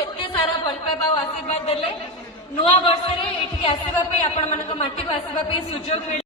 एत सारा भल पाइबा आशीर्वाद देले नुआ वर्ष रे एठी आसीबा पे आपण मानक माटी को आसीबा पे सुजोग